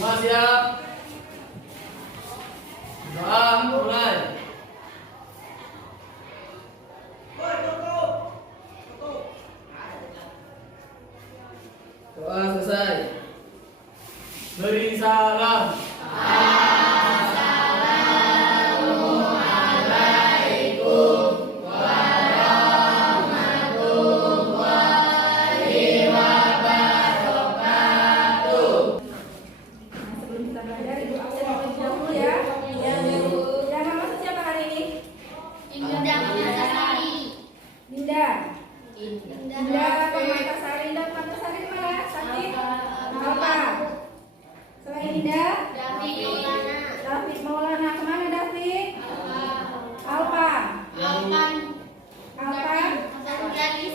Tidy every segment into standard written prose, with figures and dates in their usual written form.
Semua siap? Doa mulai. Doa selesai. Beri salam. Sebelum kita belajar, Ibu absen terlebih dahulu ya. Yang nama siapa hari ini? Dinda. Permatasari. Dinda Permatasari mana? Sakit? Apa? Selain Dinda? David Maulana. Kemana David? Alpa.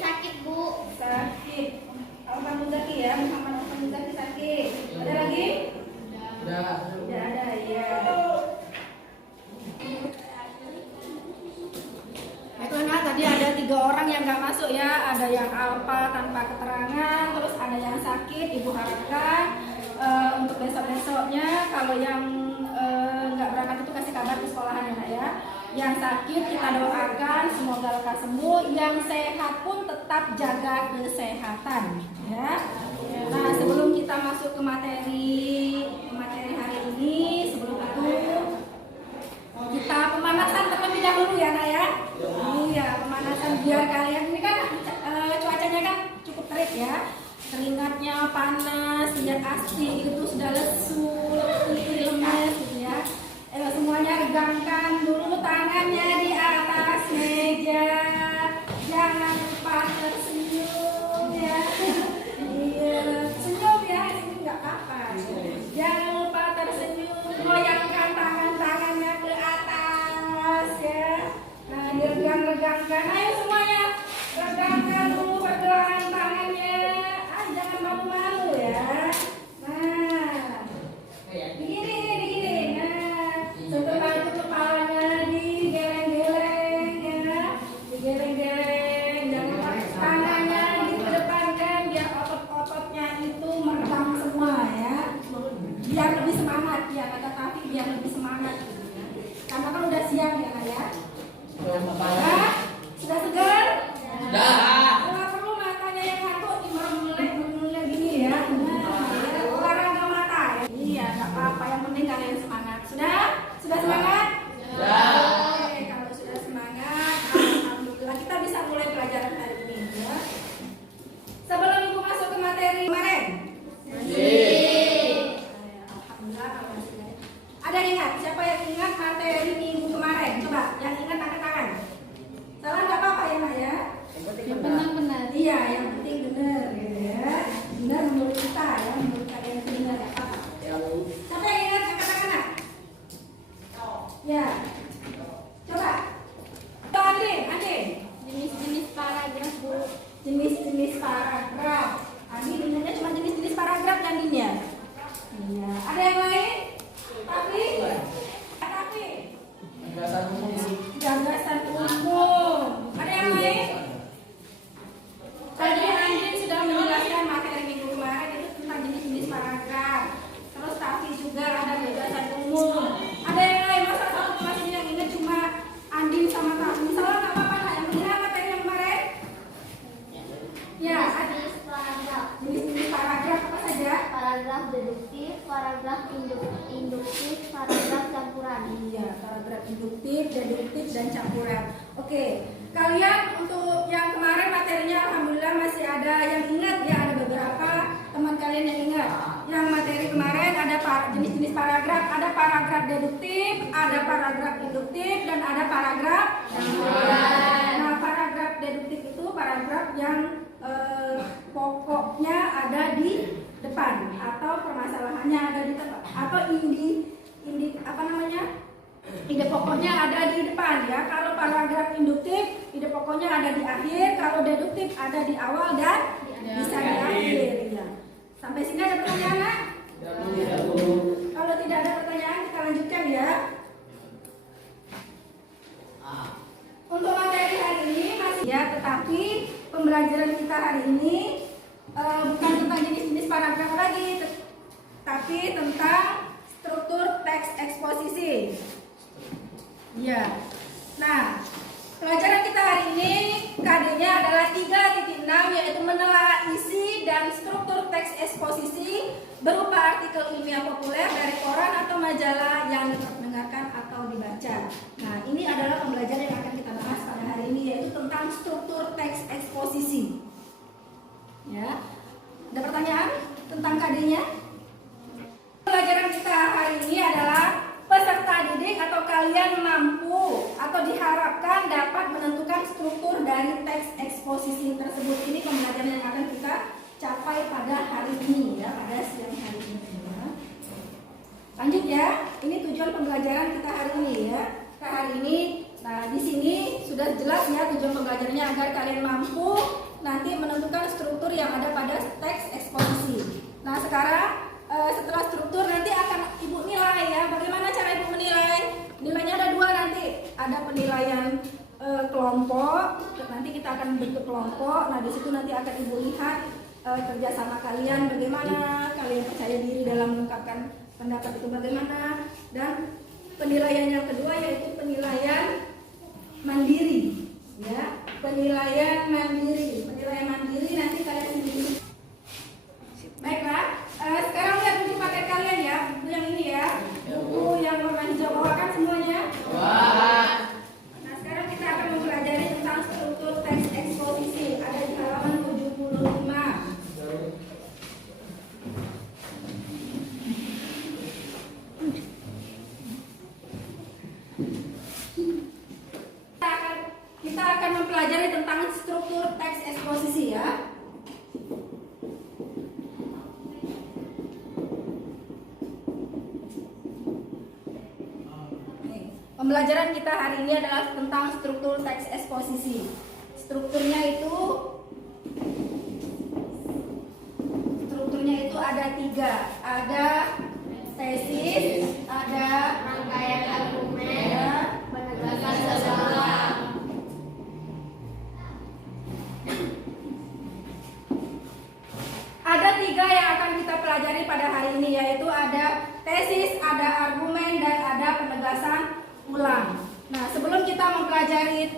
Sakit, Bu. Sakit. Alpa Muzaki ya. Muhammad Alpa Muzaki sakit. Ada lagi? Sudah. Tidak ada ya. Itu anak tadi ada 3 orang yang nggak masuk ya. Ada yang alpa tanpa keterangan, terus ada yang sakit. Ibu harapkan untuk besok-besoknya kalau yang nggak berangkat itu kasih kabar ke sekolahan ya nak ya. Yang sakit kita doakan semoga lekas sembuh. Yang sehat pun tetap jaga kesehatan ya. Nah sebelum kita masuk ke materi hari ini, sebelum itu kita pemanasan terlebih dahulu ya nak ya. Iya pemanasan biar kalian ini kan cuacanya kan cukup terik ya. Keringatnya panas, minyak asli itu sudah lesu, lemes gitu ya. Semuanya regangkan dulu tangannya di atas meja. Jangan lupa tersenyum ya. Iya, senyum ya, senyum nggak apa-apa. Jangan lupa tersenyum, goyangkan tangan-tangannya ke atas ya. Nah, diregang-regangkan. Ayo semuanya, regangkan dulu pergelangan tangannya. Jangan malu-malu ya. Nah, begini. Nah, setelah itu kepalanya digeleng-geleng ya, digeleng-geleng. Jangan pakai tangannya dikedepankan biar otot-ototnya itu meredam semua ya. Biar lebih semangat ya kata Tafi, biar lebih semangat. Karena kan udah siang ya Kak ya. Nah, sudah segar? Sudah. Kalau perlu matanya yang ngantuk dimerem-melek gini ya. Nah, ya, olahraga mata ya. Iya, nggak apa-apa. Yang penting kalian semangat. Sudah? Sudah semangat? Sudah. Oke, kalau sudah semangat, alhamdulillah kita bisa mulai pelajaran hari ini ya. Sebelum Ibu masuk ke materi kemarin. Alhamdulillah kalau masih ada. Ada yang ingat? Siapa yang ingat materi minggu kemarin? Coba, yang ingat angkat tangan. Salah nggak apa-apa ya Nak ya. Yang benar-benar. Iya, yang penting benar gitu ya. Benar menurut kita ya, menurut kalian itu benar ya apa? Siapa yang ingat angkat tangan Nak? Ya. Coba. Andin. Jenis-jenis paragraf, Bu. Jenis-jenis paragraf. Andin ingatnya cuma jenis-jenis paragraf kan Din ya? Iya. Ada yang lain? Tapi. Gagasan umum. Gagasan umum. Ada yang lain? Tadi Andin sudah menjelaskan materi minggu kemarin itu tentang jenis-jenis paragraf. Terus Tafi juga ada gagasan umum. Ada yang lain? Masa satu kelas ini yang ingat cuma Andin sama Tafi? Salah nggak apa-apa Kak? Yang penting materi yang kemarin? Ya, ada Jenis paragraf. jenis-jenis paragraf apa saja? Paragraf deduktif, paragraf induktif, paragraf campuran. Iya, paragraf induktif, deduktif, dan campuran. Oke, kalian untuk yang kemarin materinya alhamdulillah masih ada yang ingat ya, ada beberapa teman kalian yang ingat. Yang materi kemarin ada jenis-jenis paragraf, ada paragraf deduktif, ada paragraf induktif, dan ada paragraf campuran. Nah, paragraf deduktif itu paragraf yang pokoknya ada di depan atau permasalahannya ada di depan atau ide pokoknya ada di depan ya. Kalau paragraf induktif ide pokoknya ada di akhir, kalau deduktif ada di awal dan bisa di akhir ya. Sampai sini ada pertanyaan Nak? Kalau tidak ada pertanyaan kita lanjutkan ya. Untuk materi hari ini masih ya, tetapi pembelajaran kita hari ini bukan tentang jenis-jenis paragraf lagi, tapi tapi tentang struktur teks eksposisi. Ya. Nah, pelajaran kita hari ini KD-nya adalah 3.6, yaitu menelaah isi dan struktur teks eksposisi berupa artikel ilmiah populer dari koran atau majalah yang diperdengarkan atau dibaca. Nah, ini adalah pembelajaran yang akan kita bahas pada hari ini, yaitu tentang struktur teks eksposisi. Ya, ada pertanyaan tentang KD-nya? Pelajaran kita hari ini adalah peserta didik atau kalian mampu atau diharapkan dapat menentukan struktur dari teks eksposisi tersebut. Ini pembelajaran yang akan kita capai pada hari ini, ya, pada siang hari ini. Ya. Lanjut ya, ini tujuan pembelajaran kita hari ini, ya. Kita hari ini, nah di sini sudah jelas ya tujuan pembelajarannya agar kalian mampu nanti menentukan struktur yang ada pada teks eksposisi. Nah sekarang setelah struktur nanti akan ibu nilai ya. Bagaimana cara ibu menilai? Nilainya ada dua nanti. Ada penilaian kelompok. Nanti kita akan bentuk kelompok. Nah di situ nanti akan ibu lihat kerjasama kalian bagaimana, kalian percaya diri dalam mengungkapkan pendapat itu bagaimana. Dan penilaian yang kedua yaitu penilaian mandiri. Ya, penilaian mandiri. Penilaian mandiri nanti kalian sendiri. Baiklah. Sekarang lihat buku paket kalian ya, buku yang ini ya, buku yang warna hijau bawakan semuanya. Nah sekarang kita akan mempelajari tentang struktur teks eksposisi. Ada di halaman 75. Kita akan mempelajari tentang struktur teks eksposisi ya. Pembelajaran kita hari ini adalah tentang struktur teks eksposisi. Strukturnya itu ada 3. Ada tesis, ada rangkaian argumen, penegasan sejarah. Ada 3 yang akan kita pelajari pada hari ini, yaitu ada tesis, ada argumen, dan ada penegasan ulang. Nah, sebelum kita mempelajari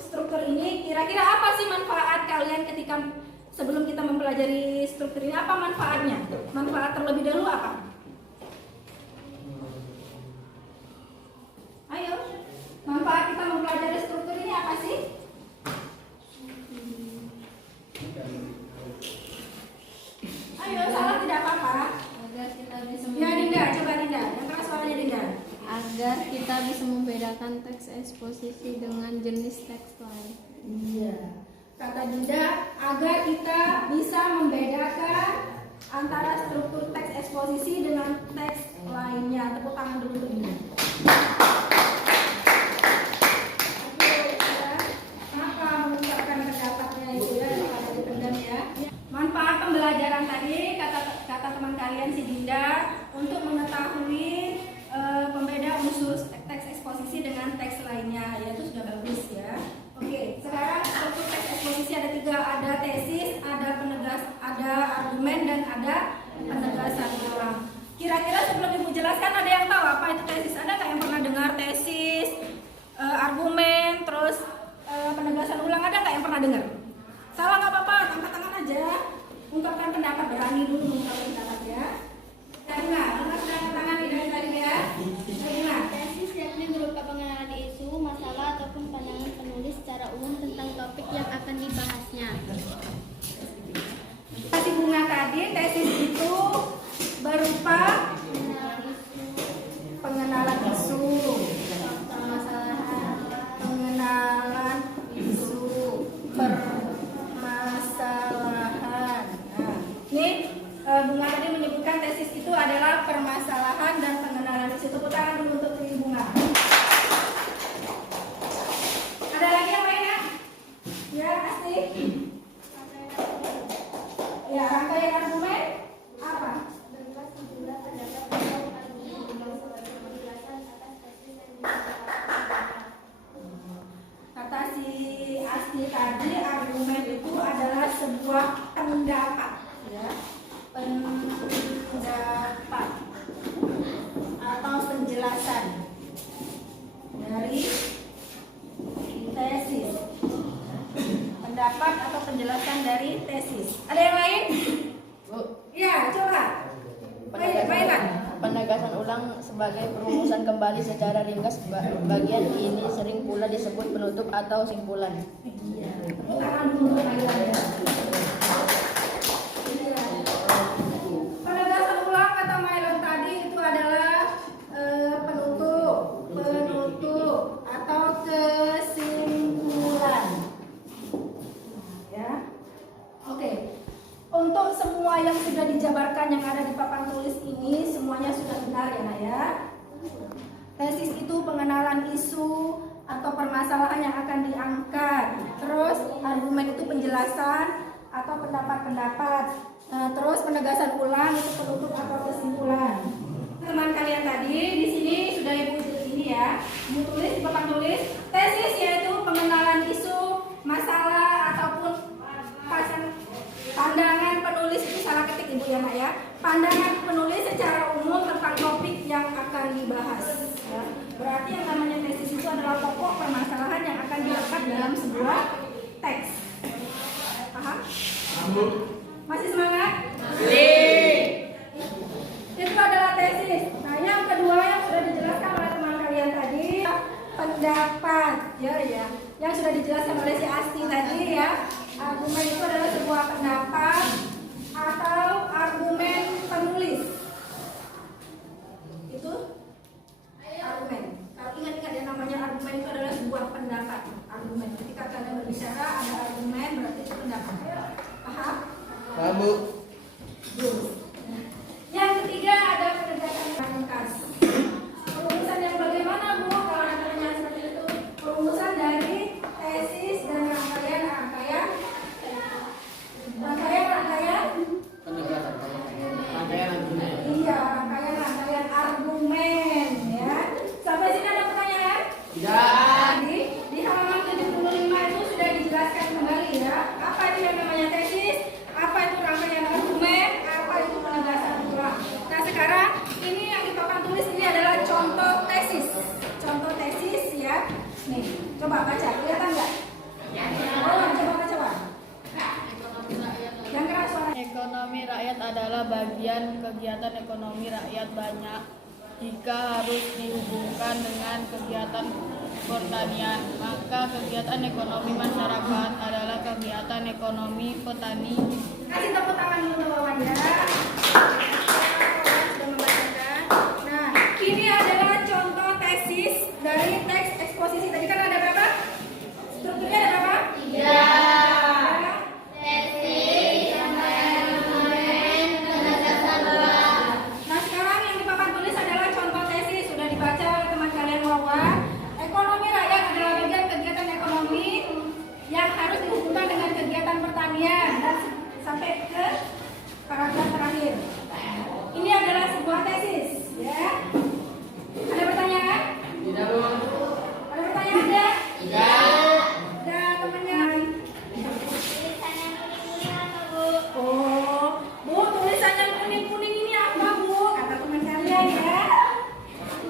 struktur ini, kira-kira apa sih manfaat kalian ketika sebelum kita mempelajari struktur ini? Apa manfaatnya? Manfaat terlebih dahulu apa? Ayo, manfaat kita mempelajari struktur ini apa sih? Ayo, salah tidak apa-apa. Agar kita bisa Ya, Dinda, coba Dinda. Yang keras suaranya Dinda. agar kita bisa membedakan teks eksposisi dengan jenis teks lain. Iya. Kata Dinda, agar kita bisa membedakan antara struktur teks eksposisi dengan teks lainnya. Tepuk tangan dulu untuk Dinda. Oke, ya. Apa mengungkapkan pendapatnya itu ya, kalau dipendam ya. Manfaat pembelajaran tadi kata teman kalian si Dinda untuk mengetahui pembeda unsur teks eksposisi dengan teks lainnya, yaitu sudah bagus ya. Oke, sekarang struktur teks eksposisi ada 3, ada tesis, ada argumen, dan ada penegasan ulang. Kira-kira sebelum ibu jelaskan ada yang tahu apa itu tesis? Ada nggak yang pernah dengar tesis, argumen, terus penegasan ulang? Ada nggak yang pernah dengar? Salah nggak apa-apa, angkat tangan aja. Ungkapkan pendapat, berani dulu mengungkapkan pendapat ya. Angkat tangan dari tadi ya. Tesis yakni berupa pengenalan isu, masalah ataupun pandangan penulis secara umum tentang topik yang akan dibahasnya. Kasih bunga tadi, tesis itu berupa pengenalan isu, permasalahan, pengenalan isu, permasalahan. Nah, ini ulang sebagai perumusan kembali secara ringkas. Bagian ini sering pula disebut penutup atau simpulan. Penegasan ulang kata Mylon tadi itu adalah penutup atau kesimpulan. Ya. Oke. Untuk semua yang sudah dijabarkan yang ada di papan tulis ini semuanya sudah benar ya, Nak ya. Tesis itu pengenalan isu atau permasalahan yang akan diangkat. Terus argumen itu penjelasan atau pendapat-pendapat. Terus penegasan ulang itu penutup atau kesimpulan. Teman kalian tadi di sini sudah Ibu tulis ini ya. Ibu tulis di papan tulis tesis yaitu pengenalan isu, masalah ataupun pandangan penulis itu salah ketik Ibu ya, Nak ya. Pandangan penulis secara umum tentang topik yang akan dibahas. Ya. Berarti yang namanya tesis itu adalah pokok permasalahan yang akan diangkat dalam sebuah teks. Paham? Masih semangat? Itu adalah tesis. Nah, yang kedua yang sudah dijelaskan oleh teman kalian tadi, pendapat, ya. Yang sudah dijelaskan oleh si Asti tadi ya. Argumen itu adalah sebuah pendapat atau argumen penulis. Itu argumen. Kalau ingat-ingat ya, namanya argumen itu adalah sebuah pendapat. Argumen. Ketika kalian berbicara ada argumen berarti itu pendapat. Paham? Paham, Bu. Yang ketiga ada penegasan ringkas. Perumusan yang bagaimana, Bu? Kalau ada pertanyaan seperti itu, perumusan dari tesis dan rangkaian Rangkaian argumen. iya, rangkaian argumen ya. Sampai sini ada pertanyaan? Tidak. Di halaman 75 itu sudah dijelaskan kembali ya. Apa itu yang namanya tesis? Apa itu rangkaian argumen? Apa itu penegasan ulang? Nah, sekarang ini yang di papan tulis ini adalah contoh tesis. Contoh tesis ya. Nih, coba baca. Kelihatan nggak? Oh, coba baca. Yang keras suara. Ekonomi rakyat adalah bagian kegiatan ekonomi rakyat banyak jika harus dihubungkan dengan kegiatan pertanian, maka kegiatan ekonomi masyarakat adalah kegiatan ekonomi petani. Kasih tepuk tangan dulu Wawan ya. Sudah membacakan. Nah, ini adalah contoh tesis dari teks eksposisi. Tadi kan ada berapa? Strukturnya ada berapa? 3. Nah, sekarang yang di papan tulis adalah contoh tesis. Sudah dibaca oleh teman kalian Wawan. Ekonomi rakyat adalah bagian kegiatan ekonomi yang harus dihubungkan dengan kegiatan pertanian dan sampai ke paragraf terakhir. Ini adalah sebuah tesis, ya. Ada pertanyaan? Tidak, Bu. Ada pertanyaan enggak? Tidak. Ada temannya? Tulisan yang kuning-kuning apa, Bu? Oh, Bu, tulisan yang kuning-kuning ini apa, Bu? Kata teman kalian ya.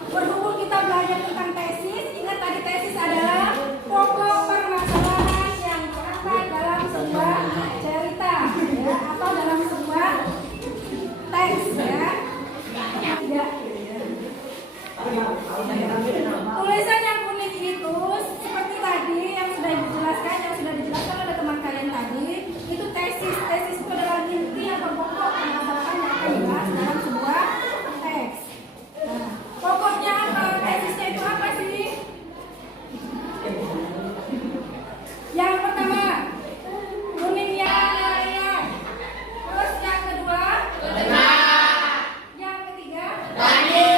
Berhubung kita belajar tentang tesis, ingat tadi tesis adalah pokok permasalahan yang terangkat dalam sebuah cerita, ya, atau dalam sebuah teks, ya. Ya. Tulisan yang kuning itu seperti tadi yang sudah dijelaskan oleh teman kalian tadi, itu tesis. Tesis itu adalah inti atau pokok permasalahan yang akan dibahas dalam sebuah teks. Nah, pokoknya tesisnya itu apa sih? Yang pertama, kuningnya ya. Terus yang kedua, yang ketiga, berarti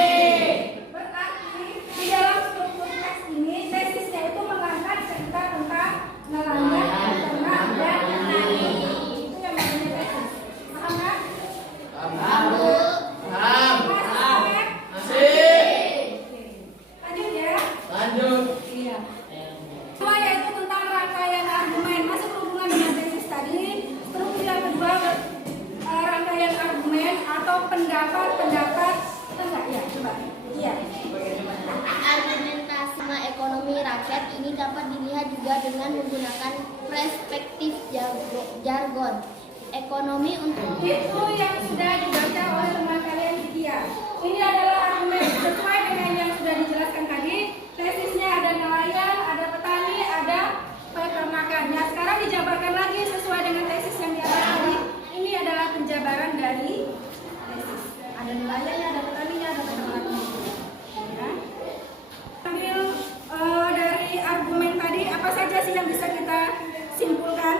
di dalam struktur teks ini tesisnya itu mengangkat cerita tentang nelayan, ternak, dan petani. Itu yang namanya tesis. Paham kan? Paham, Bu. Paham. Masih? Masih. Lanjut ya. Lanjut. Iya. Kedua yaitu tentang rangkaian argumen. Masih berhubungan dengan tesis tadi. Struktur yang kedua rangkaian argumen atau pendapat-pendapat. Kita enggak ya? Coba. Iya. Argumentasi ekonomi rakyat ini dapat dilihat juga dengan menggunakan perspektif jargon ekonomi untuk Itu yang sudah dibaca oleh teman kalian Vidya. Ini adalah argumen dijabarkan lagi sesuai dengan tesis yang di atas tadi. Ini adalah penjabaran dari tesis. Ada nilainya, ada petaninya, ada kata-katanya. Ya. Ambil dari argumen tadi, apa saja sih yang bisa kita simpulkan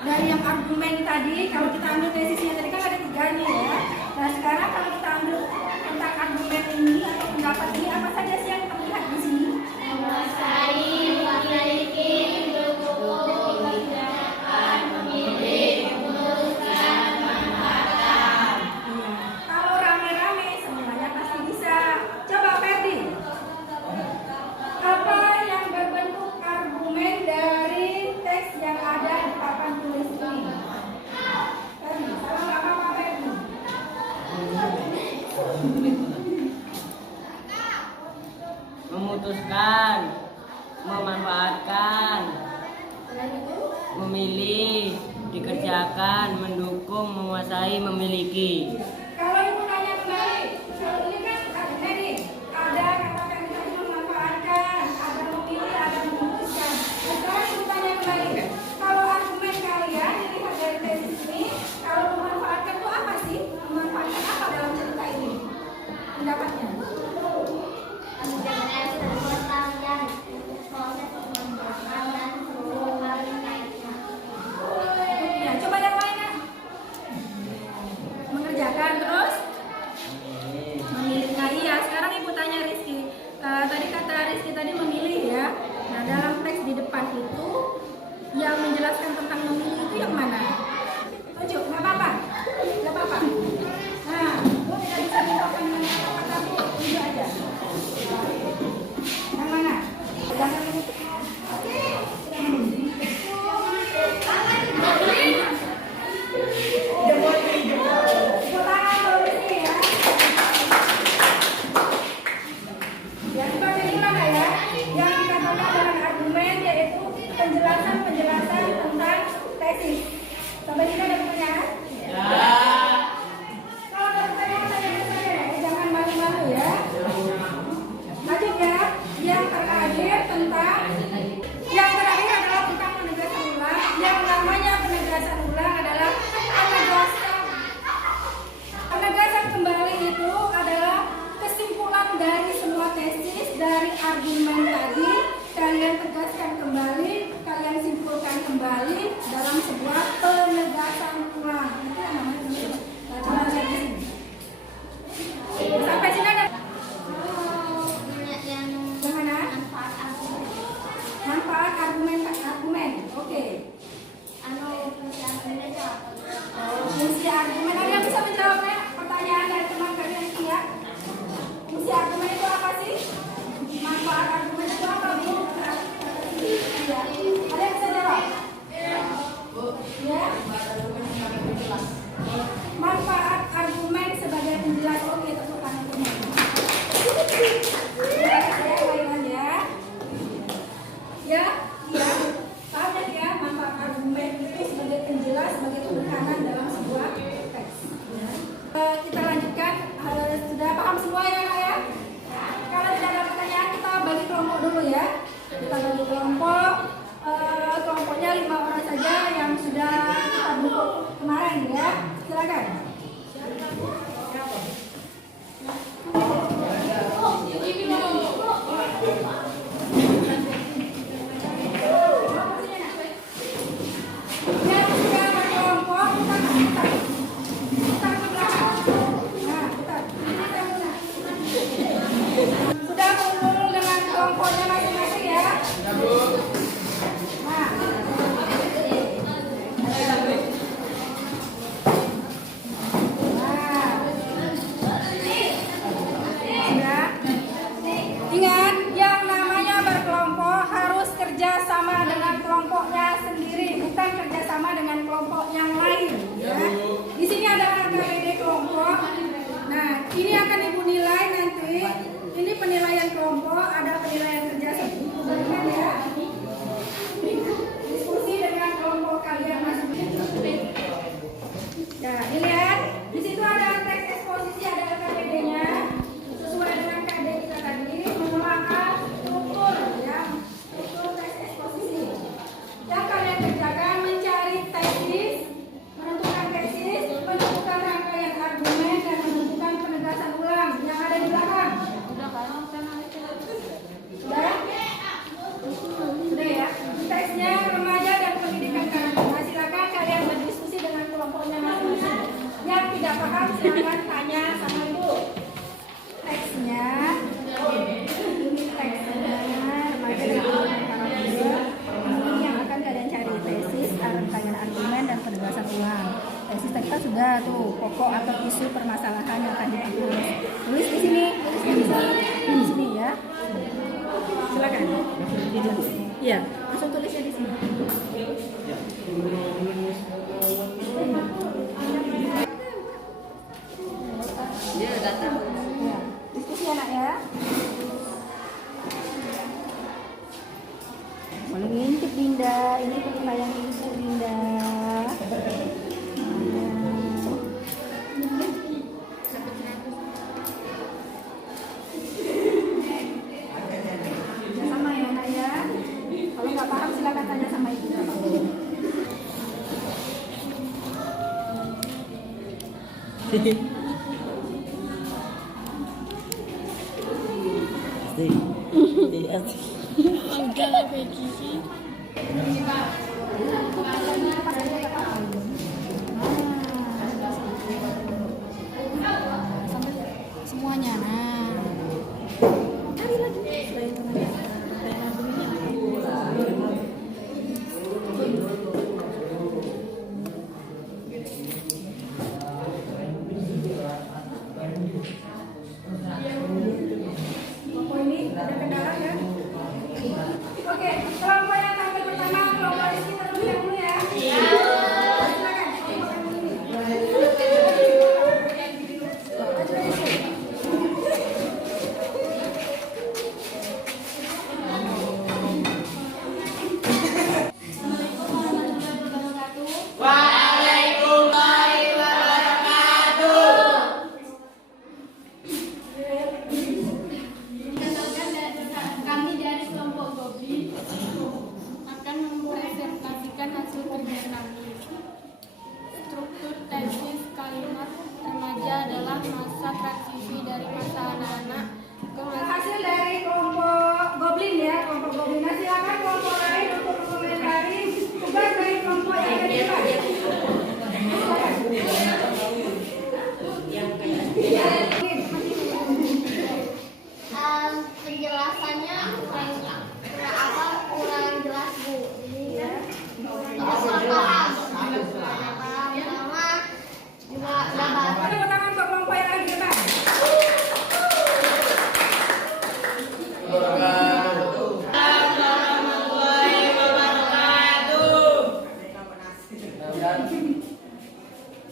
dari yang argumen tadi? Kalau kita ambil tesisnya tadi kan ada 3 nih ya. Nah sekarang kalau kita ambil tentang argumen ini atau pendapat ini, apa saja sih yang terlihat di sini? Menguasai, memiliki, mendukung, mengerjakan, memilih, memutuskan, memanfaatkan. Kalau rame-rame semuanya pasti bisa. Coba Ferdi, apa yang berbentuk argumen dari teks yang ada di papan tulis ini? Ferdi, kalau nggak apa-apa Ferdi. Memutuskan, memanfaatkan, Selain itu, memilih, dikerjakan, mendukung, menguasai, memiliki. kalau ibu tanya kembali, kalau ini kan ada nih, ada kata Ferdi tadi memanfaatkan, ada memilih, ada memutuskan. Nah, sekarang ibu tanya kembali, kalau argumen kalian dilihat dari tesis ini, kalau memanfaatkan itu apa sih? Memanfaatkan apa dalam cerita ini? Pendapatnya? Menjaga kelestarian proses pengembangan dan seluruh hal yang lainnya. Ya, coba yang lainnya. Mengerjakan terus memilih. Nah iya, sekarang ibu tanya Rizky. Tadi kata Rizky tadi memilih ya. Nah dalam teks di depan itu yang menjelaskan tentang memilih itu yang mana? Tunjuk, nggak apa-apa, nggak apa-apa. Nah, bu tidak bisa mengungkapkan kata bu, tunjuk aja. Yang mana? Jangan menutup. Yang seperti inilah ya, yang dikatakan dengan argumen yaitu penjelasan-penjelasan tentang tesis. Sampai sini ada pertanyaan? Ya. Kalau ada pertanyaan tanya saja ya, jangan malu-malu ya. Lanjut ya, yang terakhir adalah tentang penegasan ulang. Yang namanya penegasan ulang adalah penegasan kembali itu adalah kesimpulan dari semua tesis, dari argumen tadi, kalian tegaskan kembali, kalian simpulkan kembali dalam sebuah penegasan ulang. Itu yang namanya penegasan. Nah, coba lihat di sini. Sampai sini ada Yang mana? manfaat argumen. Manfaat argumen. Oke. Fungsi argumen itu apa? Fungsi argumen. Ada yang bisa menjawabnya? Pertanyaan dari teman kalian ya. Fungsi argumen itu apa sih? Manfaat argumen itu apa, Bu? Ya. Ada yang bisa jawab? Ya. Manfaat argumen sebagai penjelas. Oke, tepuk tangan untuk ya, saya ulangi ya. Ya, iya. Paham ya, manfaat argumen itu sebagai penjelas, sebagai penekanan dalam sebuah teks. Kita lanjutkan. Sudah paham semua ya, Kak ya? Kalau tidak ada pertanyaan, kita bagi kelompok dulu ya. Kita bagi kelompok. Kelompoknya 5 orang saja yang sudah kita bentuk kemarin ya. Silakan. Yang sudah berkelompok, putar ke belakang. Nah, putar. Sudah kumpul dengan kelompoknya masing-masing ya. Nah, ingat, yang namanya berkelompok harus kerja sama dengan kelompoknya sendiri, bukan kerja sama dengan kelompok yang lain. Ya. Di sini ada KPD kelompok. Nah, ini akan ibu nilai nanti. Ini penilaian kelompok, ada penilaian kerja sama ya. Diskusi dengan kelompok kalian masing-masing. Nah, dilihat di situ ada teks eksposisi, ada KPD-nya. Sesuai dengan KD kita tadi, menelaah struktur ya, struktur teks eksposisi. Yang kalian Ya, diskusi anak ya. Boleh ngintip Dinda, ini penilaian ibu Dinda. Ya, sama ya nak ya. Kalau nggak paham silakan tanya sama ibu. Enggak lah Becky sih. Semuanya nah. Kelompok ini ada kendala ya? Oke, kelompok yang tampil pertama kelompok Rizky terlebih dahulu ya. Silakan. Kami dari kelompok Goblin akan mempresentasikan hasil kerja kami. Struktur tesis kalimat remaja adalah masa transisi dari masa anak-anak ke masa Hasil dari kelompok Goblin ya, kelompok Goblin. Nah, silakan kelompok lain untuk mengomentari tugas dari kelompok yang ada di depan. penjelasannya kurang jelas Bu. Terus kurang paham. Sama juga nggak bahas. Tepuk tangan untuk kelompok yang ada di depan.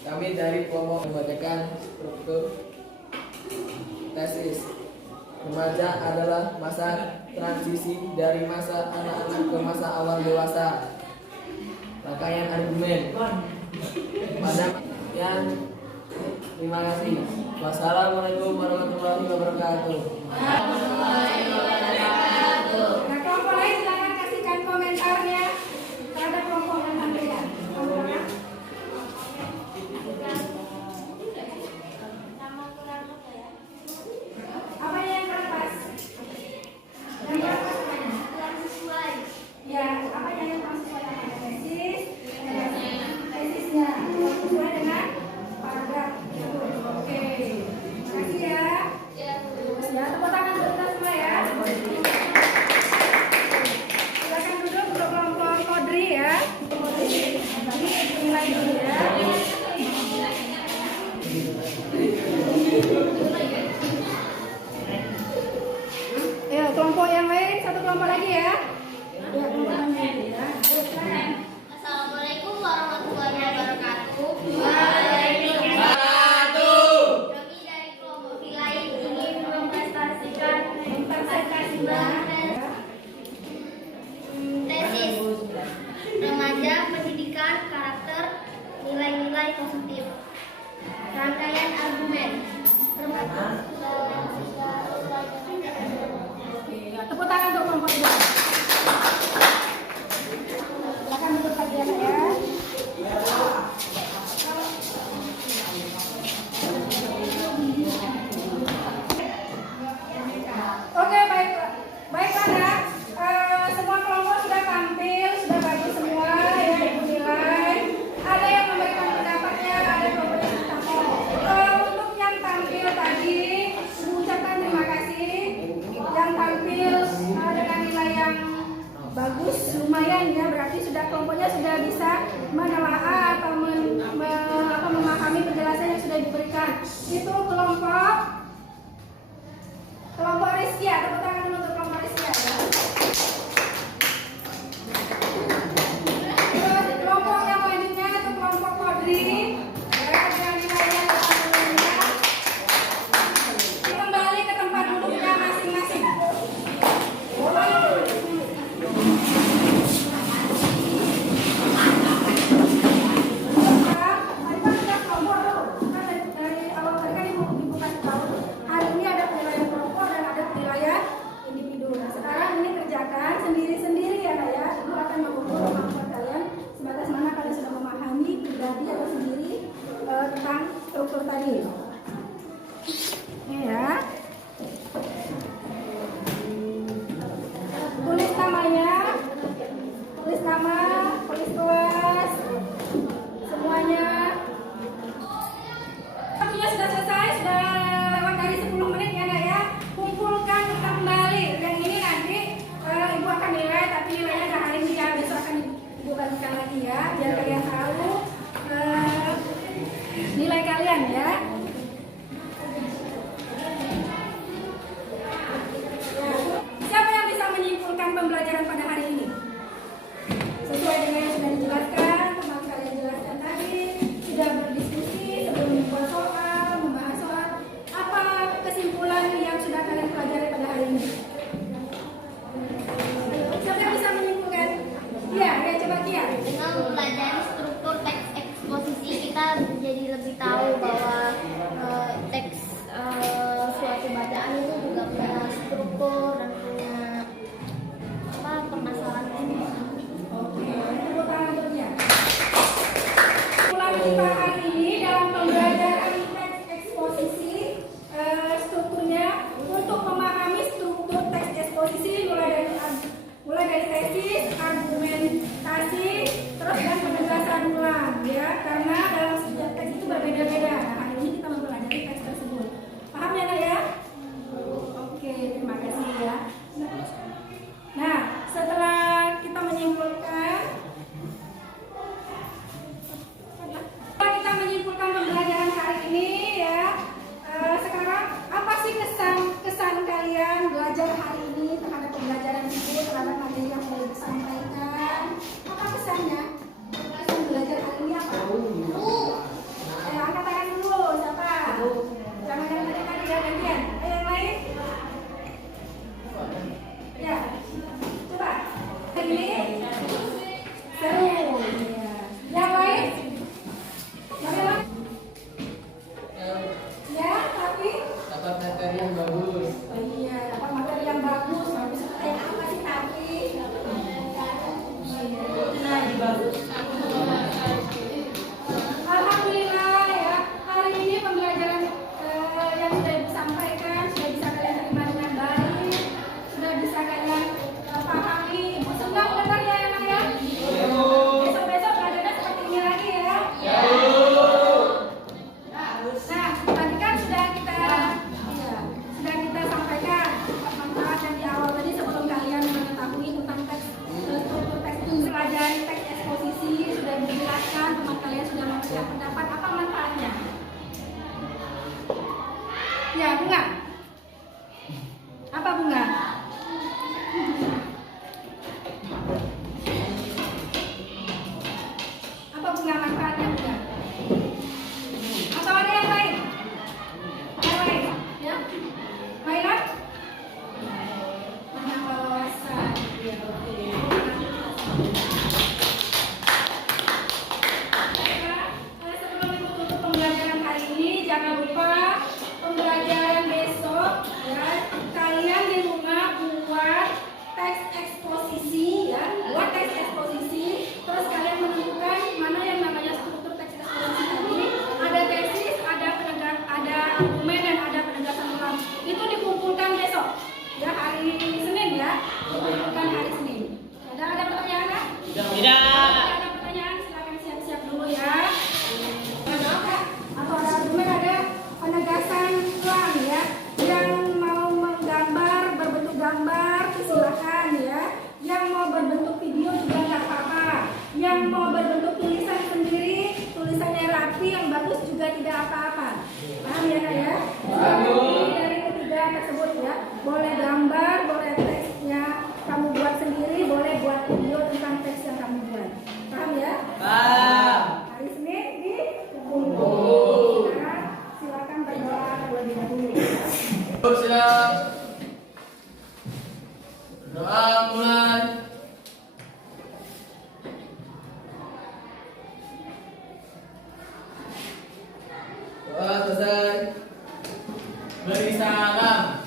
Kami dari kelompok membacakan struktur tesis. Remaja adalah masa transisi dari masa anak-anak ke masa awal dewasa. Rangkaian argumen. Pada yang terima kasih. Wassalamualaikum warahmatullahi wabarakatuh. Nah, kelompok lain silakan kasihkan komentarnya terhadap kelompok yang tampil ya. Apa yang kurang pas? Yang kurang pas apanya? Kurang sesuai. Ya, apa yang kurang sesuai dengan tesis? Tesisnya kurang sesuai dengan paragraf. Oke, terima kasih ya. Ya, tepuk tangan untuk kita semua ya. Silakan duduk untuk kelompok Kodri ya. Ini nilai dulu ya. Ya, kelompok yang lain, satu kelompok lagi ya. Ya, kelompok yang lain ya. Silakan. Assalamualaikum warahmatullahi wabarakatuh. Kami dari kelompok lain ingin mempresentasikan tesis remaja pendidikan karakter nilai-nilai positif. Rangkaian argumen remaja. Ya, tepuk tangan untuk kelompok dua. Silakan duduk lagi ya, Pak, ya. Oke, baiklah ya. Semua kelompok sudah tampil, sudah bagus semua ya, ibu nilai. Ada yang memberikan pendapatnya, ada kelompok yang tampil. Untuk yang tampil tadi, mengucapkan terima kasih. Yang tampil dengan nilai yang bagus, lumayan ya, berarti sudah kelompoknya sudah bisa menelaah atau memahami penjelasan yang sudah diberikan. Itu kelompok Rizky ya, tepuk tangan dulu untuk kelompok Rizky ya. Terus kelompok yang selanjutnya itu kelompok Kodri ya, dengan nilai yang 85. gantian. Ayo yang lain. Ya, coba. Ini seru. Ya. Yang lain? Bagaimana? Ya, tapi dapat materi yang bagus. oh iya, dapat materi yang bagus. Bagus itu kayak apa sih tapi? Alhamdulillah ya. Hari ini pembelajaran yang sudah Ibu sampaikan sudah bisa kalian terima dengan baik, sudah bisa kalian pahami. Ibu senang mendengarnya ya, Nak ya. Besok-besok belajarnya seperti ini lagi ya. Nah, tadi kan sudah kita sampaikan manfaat yang di awal tadi sebelum kalian mengetahui tentang teks struktur teks itu pelajari teks eksposisi sudah dijelaskan, teman kalian sudah memberikan pendapat apa manfaatnya? Ya, Bunga. Apa Bunga? Apa Bunga manfaatnya Bunga? Atau ada yang lain? Yang lain? Ya? Mainan? Menambah wawasan. Ya, oke. Sebelum Ibu tutup pembelajaran hari ini, jangan lupa pembelajaran besok ya. Kalian di rumah buat teks eksposisi ya, buat teks eksposisi. Terus kalian menentukan mana yang namanya struktur teks eksposisi tadi. Ada tesis, ada argumen dan ada penegasan ulang. Itu dikumpulkan besok ya, hari Senin ya. Dikumpulkan hari Senin. Ada pertanyaan kan? Tidak. Ada pertanyaan, silakan siap-siap dulu ya. Atau ada argumen, ada penegasan ulang ya. Yang mau menggambar berbentuk gambar silakan ya. Yang mau berbentuk video juga nggak apa-apa. Yang mau berbentuk tulisan sendiri, tulisannya rapi yang bagus juga tidak apa-apa. Paham ya Kak ya? Dari ketiga tersebut ya. Boleh gambar, boleh teksnya kamu buat sendiri, boleh buat video tentang teks yang kamu buat. Paham ya? Paham. Hari Senin dikumpul. Nah, silakan berdoa terlebih dahulu. Siap. Doa mulai. Doa selesai. Beri salam.